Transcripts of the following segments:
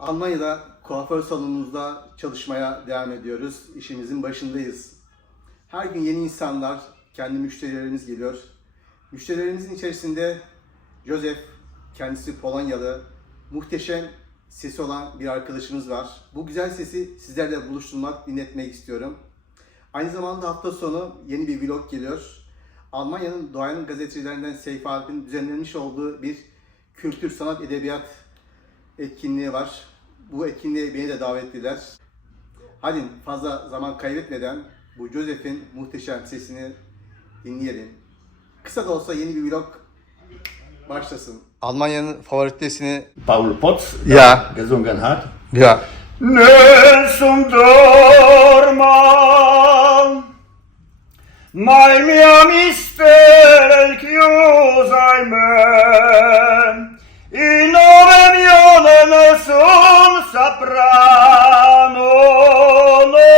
Almanya'da kuaför salonumuzda çalışmaya devam ediyoruz. İşimizin başındayız. Her gün yeni insanlar, kendi müşterilerimiz geliyor. Müşterilerimizin içerisinde Joseph, kendisi Polonyalı, muhteşem sesi olan bir arkadaşımız var. Bu güzel sesi sizlerle buluşturmak, dinletmek istiyorum. Aynı zamanda hafta sonu yeni bir vlog geliyor. Almanya'nın doğayan gazetecilerinden Seyfi Alp'in düzenlenmiş olduğu bir kültür, sanat, edebiyat etkinliği var. Bu etkinliğe beni de davetliler. Hadi fazla zaman kaybetmeden bu Joseph'in muhteşem sesini dinleyelim. Kısa da olsa yeni bir vlog başlasın. Almanya'nın favoritesini Paul Potts Ja. gesungen hat. ya Nessun dorma, mai mia mister il chiusa in me, saprà, no, no,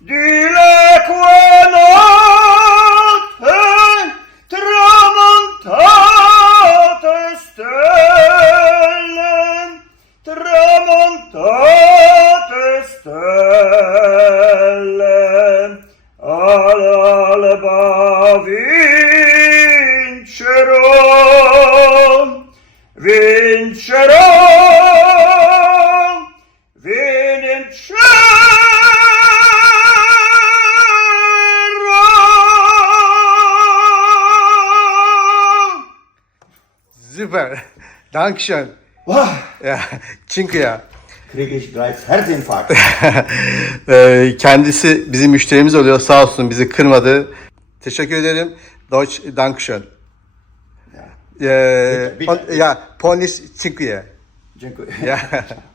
dile que notte tramontate stelle, tramontate stelle, all'alba vincerò, vincerò, Süper. Dankeschön. Wow, Ya, çünkü ya. kriege ich gleich Herzinfarkt. Ee, kendisi bizim müşterimiz oluyor. Sağ olsun bizi kırmadı. Teşekkür ederim. Deutsch Dankeschön. Bitte, bitte. on- ya, Polish dziękuję. Dziękuję.